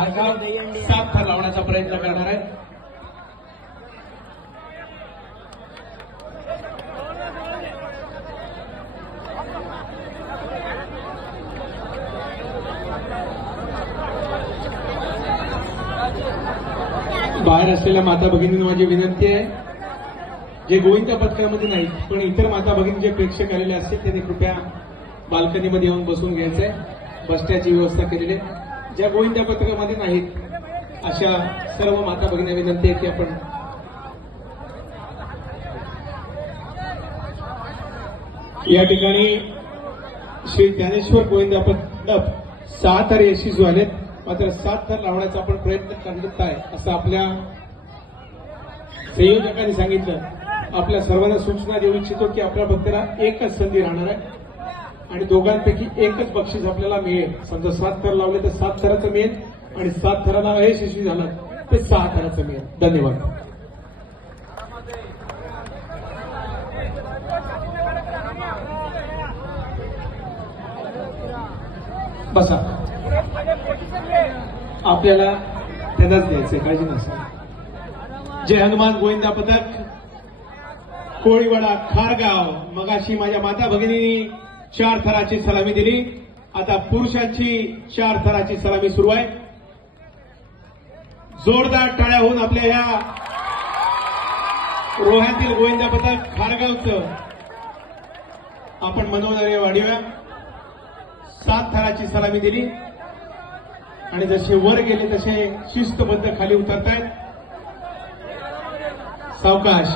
खारगाव 7 थर लावण्याचा प्रयत्न करणार आहे. बाहेर असलेल्या माता भगिनींना माझी विनंती आहे, जे गोविंदा पथकामध्ये नाहीत पण इतर माता भगिनी जे प्रेक्षक आलेले असतील त्यांनी कृपया बाल्कनीमध्ये येऊन बसून घ्यायचंय. बसण्याची व्यवस्था केलेली आहे. ज्या गोविंदा पथकामध्ये नाहीत अशा सर्व माता भगिनी विनंती आहे की आपण या ठिकाणी श्री ज्ञानेश्वर गोविंदा पथक 6 थर यशस्वी झालेत. मात्र 7 थर लावण्याचा आपण प्रयत्न करत आहे असं आपल्या संयोजकांनी सांगितलं. आपल्या सर्वांना सूचना देऊ इच्छितो की आपल्या भक्ताला एकच संधी राहणार आहे आणि दोघांपैकी एकच बक्षीस आपल्याला मिळेल. समजा 7 थर लावले तर 7 थराचं मिळेल आणि 7 थराला यशस्वी झालं तर 6 थराचं मिळेल. धन्यवाद. बसा. आपल्याला त्यांनाच द्यायचंय, काळजी नसेल. जय हनुमान गोविंदा पथक कोळीवाडा खारगाव. मगाशी माझ्या माता भगिनींनी 4 थराची सलामी दिली. आता पुरुषांची 4 थराची सलामी सुरू आहे. जोरदार टाळ्या होऊन आपल्या या रोह्यातील गोविंदा पथक खारगावचं आपण मनोदर्य वाढवूया. 7 थराची सलामी दिली आणि जसे वर गेले तसे शिस्तबद्ध खाली उतरतायत. सावकाश.